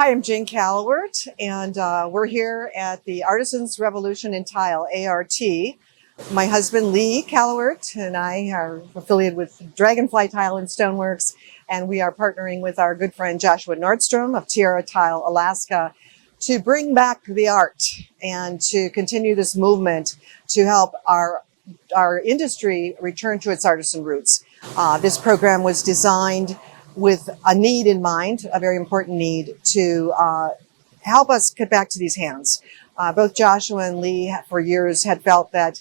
Hi, I'm Jane Callowert, and we're here at the Artisans Revolution in Tile, A.R.T. My husband, Lee Callowert, and I are affiliated with Dragonfly Tile and Stoneworks, and we are partnering with our good friend Joshua Nordstrom of Tierra Tile, Alaska, to bring back the art and to continue this movement to help our industry return to its artisan roots. This program was designed with a need in mind, a very important need to help us get back to these hands. Both Joshua and Lee for years had felt that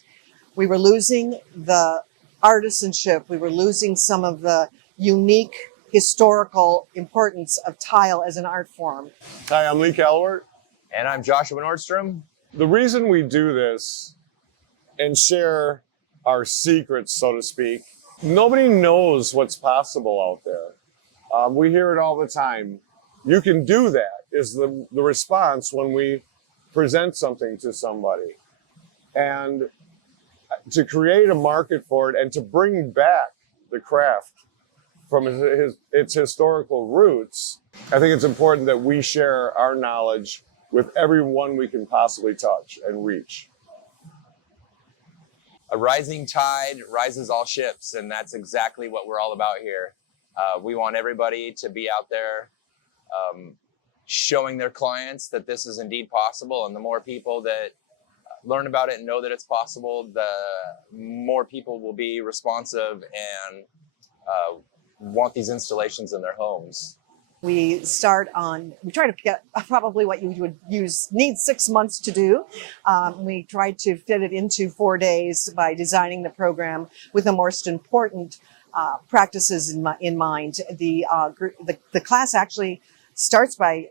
we were losing the artisanship, we were losing some of the unique historical importance of tile as an art form. Hi, I'm Lee Callowert. And I'm Joshua Nordstrom. The reason we do this and share our secrets, so to speak, nobody knows what's possible out there. We hear it all the time. You can do that is the response when we present something to somebody. And to create a market for it and to bring back the craft from its historical roots, I think it's important that we share our knowledge with everyone we can possibly touch and reach. A rising tide rises all ships, and that's exactly what we're all about here. We want everybody to be out there showing their clients that this is indeed possible, and the more people that learn about it and know that it's possible, the more people will be responsive and want these installations in their homes. We try to get probably what you would need 6 months to do. We tried to fit it into 4 days by designing the program with the most important practices in mind. The class actually starts by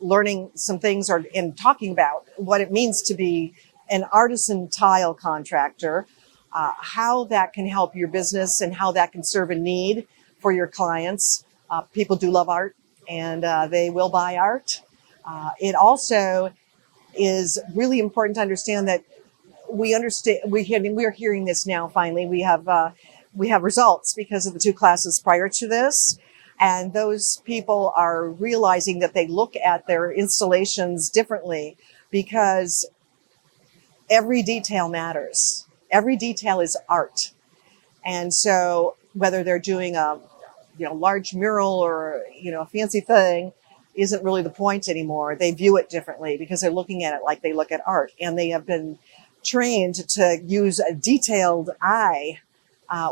learning some things and talking about what it means to be an artisan tile contractor, how that can help your business and how that can serve a need for your clients. People do love art, and they will buy art. It also is really important to understand that we're hearing this now finally. We have results because of the 2 classes prior to this. And those people are realizing that they look at their installations differently because every detail matters. Every detail is art. And so whether they're doing a large mural or a fancy thing isn't really the point anymore. They view it differently because they're looking at it like they look at art, and they have been trained to use a detailed eye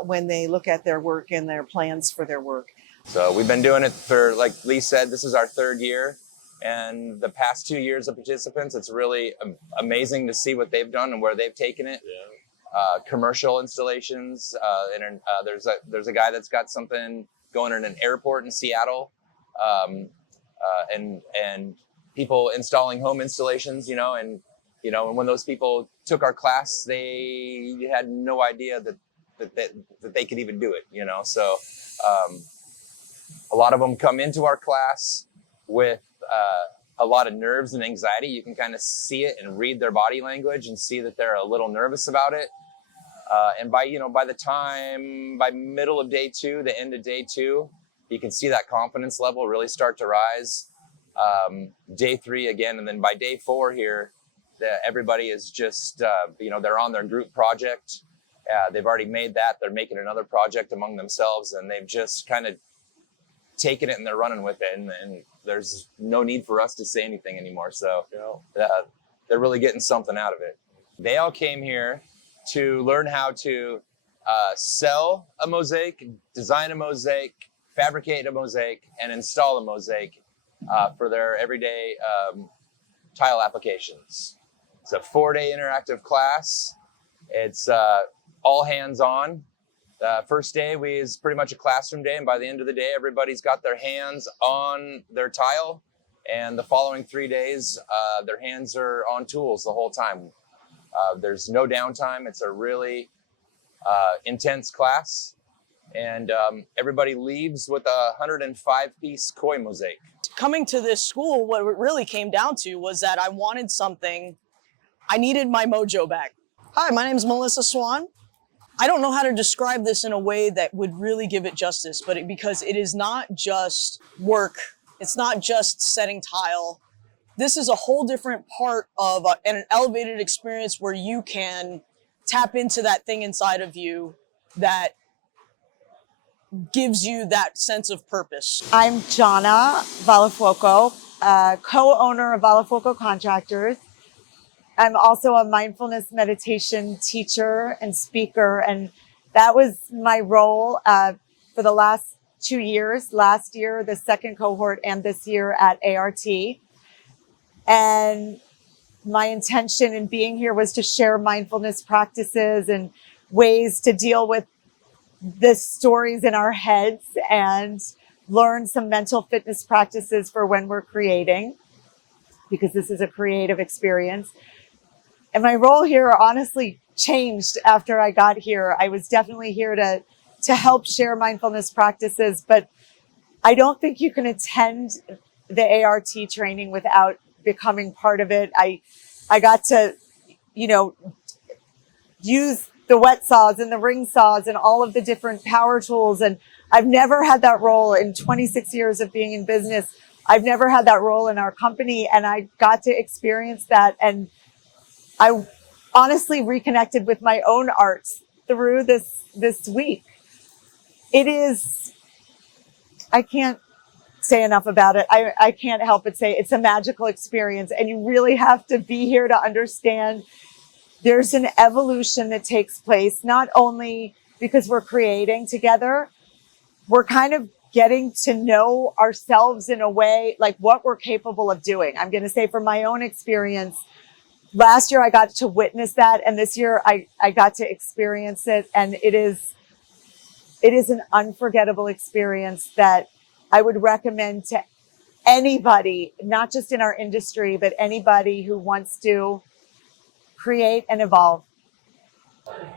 when they look at their work and their plans for their work. So we've been doing it for, like Lee said, this is our 3rd year, and the past 2 years of participants, it's really amazing to see what they've done and where they've taken it. Yeah. Commercial installations, there's a guy that's got something going in an airport in Seattle, and people installing home installations, and when those people took our class, they had no idea that they could even do it, so a lot of them come into our class with a lot of nerves and anxiety. You can kind of see it and read their body language and see that they're a little nervous about it. And by middle of day 2, the end of day 2, you can see that confidence level really start to rise. Day 3 again, and then by day 4 here, everybody is just, they're on their group project. They've already made that. They're making another project among themselves, and they've just kind of taken it and they're running with it. And there's no need for us to say anything anymore. So they're really getting something out of it. They all came here to learn how to sell a mosaic, design a mosaic, fabricate a mosaic, and install a mosaic for their everyday tile applications. It's a 4-day interactive class. It's all hands-on. The first day is pretty much a classroom day, and by the end of the day, everybody's got their hands on their tile. And the following 3 days, their hands are on tools the whole time. There's no downtime. It's a really intense class. And everybody leaves with a 105-piece koi mosaic. Coming to this school, what it really came down to was that I wanted something, I needed my mojo back. Hi, my name is Melissa Swan. I don't know how to describe this in a way that would really give it justice, but because it is not just work It's not just setting tile. This is a whole different part of an elevated experience where you can tap into that thing inside of you that gives you that sense of purpose. I'm Jana Valafuoco, co-owner of Valafuoco Contractors. I'm also a mindfulness meditation teacher and speaker, and that was my role for the last 2 years. Last year, the second cohort, and this year at A.R.T. And my intention in being here was to share mindfulness practices and ways to deal with the stories in our heads and learn some mental fitness practices for when we're creating, because this is a creative experience. And my role here honestly changed after I got here. I was definitely here to help share mindfulness practices, but I don't think you can attend the A.R.T. training without becoming part of it. I got to, use the wet saws and the ring saws and all of the different power tools. And I've never had that role in 26 years of being in business. I've never had that role in our company, and I got to experience that. And I honestly reconnected with my own arts through this week. It is, I can't say enough about it. I can't help but say it's a magical experience, and you really have to be here to understand there's an evolution that takes place, not only because we're creating together, we're kind of getting to know ourselves in a way, like what we're capable of doing. I'm going to say from my own experience, last year I got to witness that, and this year I got to experience it. And it is an unforgettable experience that I would recommend to anybody, not just in our industry, but anybody who wants to create and evolve.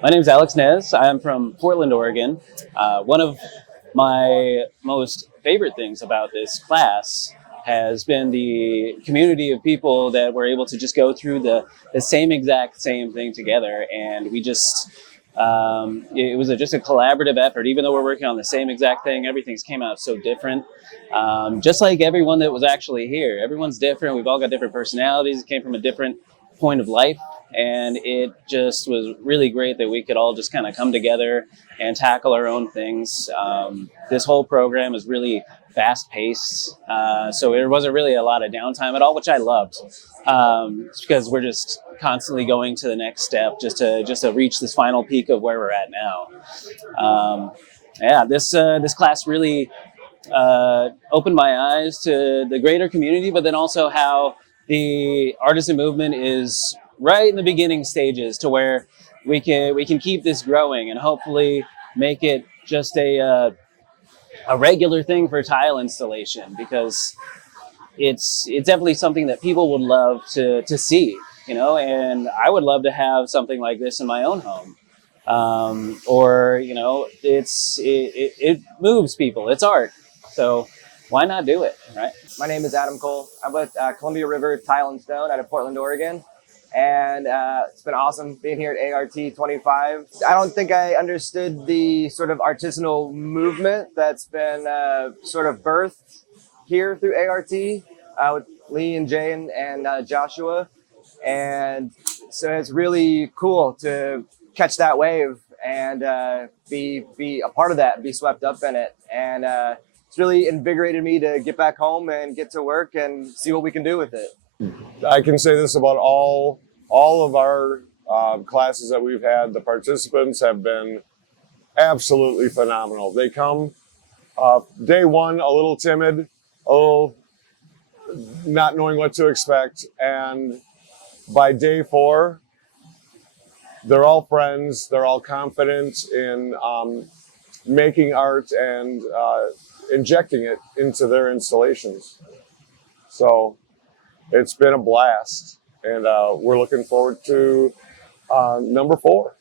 My name is Alex Nez. I'm from Portland, Oregon. One of my most favorite things about this class has been the community of people that were able to just go through the same thing together. And we just, it was just a collaborative effort. Even though we're working on the same exact thing, everything's came out so different. Just like everyone that was actually here, everyone's different. We've all got different personalities, came from a different point of life. And it just was really great that we could all just kind of come together and tackle our own things. This whole program is really fast-paced, so there wasn't really a lot of downtime at all, which I loved, because we're just constantly going to the next step just to reach this final peak of where we're at now. This class really opened my eyes to the greater community, but then also how the artisan movement is right in the beginning stages, to where we can keep this growing and hopefully make it just a regular thing for tile installation, because it's definitely something that people would love to see, and I would love to have something like this in my own home. It moves people. It's art, so why not do it, right? My name is Adam Cole. I'm with Columbia River Tile and Stone out of Portland, Oregon. And it's been awesome being here at A.R.T. 25. I don't think I understood the sort of artisanal movement that's been sort of birthed here through A.R.T. With Lee and Jay and Joshua. And so it's really cool to catch that wave and be a part of that, be swept up in it. And it's really invigorated me to get back home and get to work and see what we can do with it. I can say this about all of our classes that we've had. The participants have been absolutely phenomenal. They come day one a little timid, a little not knowing what to expect, and by day 4, they're all friends. They're all confident in making art and injecting it into their installations. So it's been a blast, and we're looking forward to number 4.